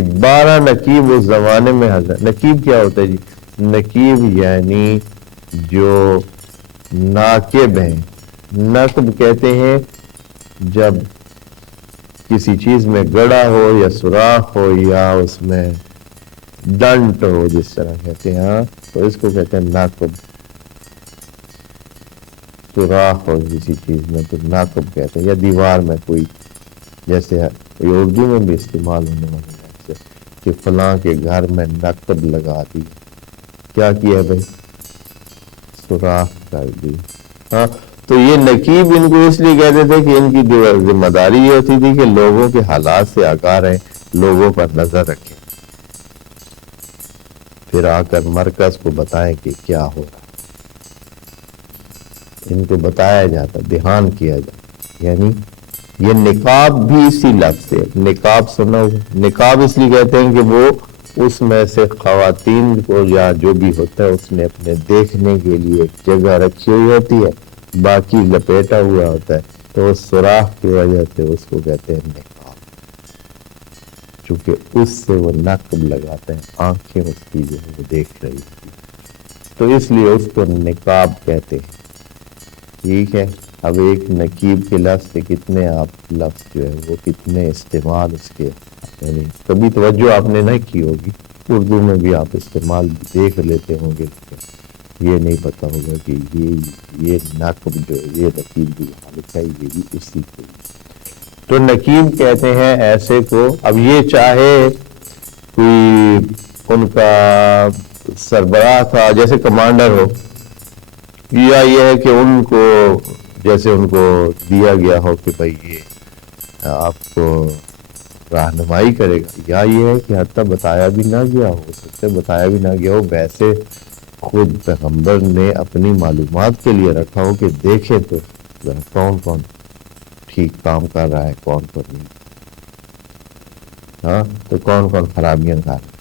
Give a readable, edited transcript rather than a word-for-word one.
کہ 12 نقیب اس زمانے میں حضرت. نقیب کیا ہوتا ہے جی؟ نقیب یعنی جو ناقب ہیں. نقب کہتے ہیں جب کسی چیز میں گڑا ہو یا سوراخ ہو یا اس میں ڈنٹ ہو، جس طرح کہتے ہیں، ہاں تو اس کو کہتے ہیں ناقب. سوراخ ہو کسی چیز میں تو ناقب کہتے ہیں. یا دیوار میں کوئی، جیسے یہ اردو میں بھی استعمال ہونے والی ہے کہ فلاں کے گھر میں نقب لگا دی. کیا کیا بھائی؟ سوراخ کر دی. ہاں تو یہ نقیب ان کو اس لیے کہتے تھے کہ ان کی ذمہ داری یہ ہوتی تھی کہ لوگوں کے حالات سے آگاہ رہیں، لوگوں پر نظر رکھیں، پھر آ کر مرکز کو بتائیں کہ کیا ہو رہا. ان کو بتایا جاتا، دھیان کیا جاتا. یعنی یہ نقاب بھی اسی لفظ سے، نقاب سنا ہوا. نقاب اس لیے کہتے ہیں کہ وہ اس میں سے خواتین کو یا جو بھی ہوتا ہے اس نے اپنے دیکھنے کے لیے ایک جگہ رکھی ہوئی ہوتی ہے، باقی لپیٹا ہوا ہوتا ہے، تو اس سوراخ کی وجہ سے اس کو کہتے ہیں نقاب، چونکہ اس سے وہ نقب لگاتے ہیں، آنکھیں اس کی جو ہے وہ دیکھ رہی تھی، تو اس لیے اس کو نقاب کہتے ہیں. ٹھیک ہے. اب ایک نقیب کے لفظ سے کتنے آپ لفظ جو ہے وہ کتنے استعمال اس کے، یعنی کبھی توجہ آپ نے نہیں کی ہوگی، اردو میں بھی آپ استعمال دیکھ لیتے ہوں گے، لیکن یہ نہیں پتا ہوگا کہ یہ نقب جو ہے، یہ نقیب جو یہاں لکھا ہے یہ بھی اسی کو. تو نقیب کہتے ہیں ایسے کو. اب یہ چاہے کوئی ان کا سربراہ تھا جیسے کمانڈر ہو، یا یہ ہے کہ ان کو جیسے ان کو دیا گیا ہو کہ بھائی یہ آپ کو رہنمائی کرے گا، یا یہ ہے کہ حتیٰ بتایا بھی نہ گیا ہو سکتا ہے، بتایا بھی نہ گیا ہو، ویسے خود پیغمبر نے اپنی معلومات کے لیے رکھا ہو کہ دیکھے تو ذرا کون کون ٹھیک کام کر رہا ہے، کون کون نہیں، ہاں تو کون کون خرابیاں کر رہا ہے.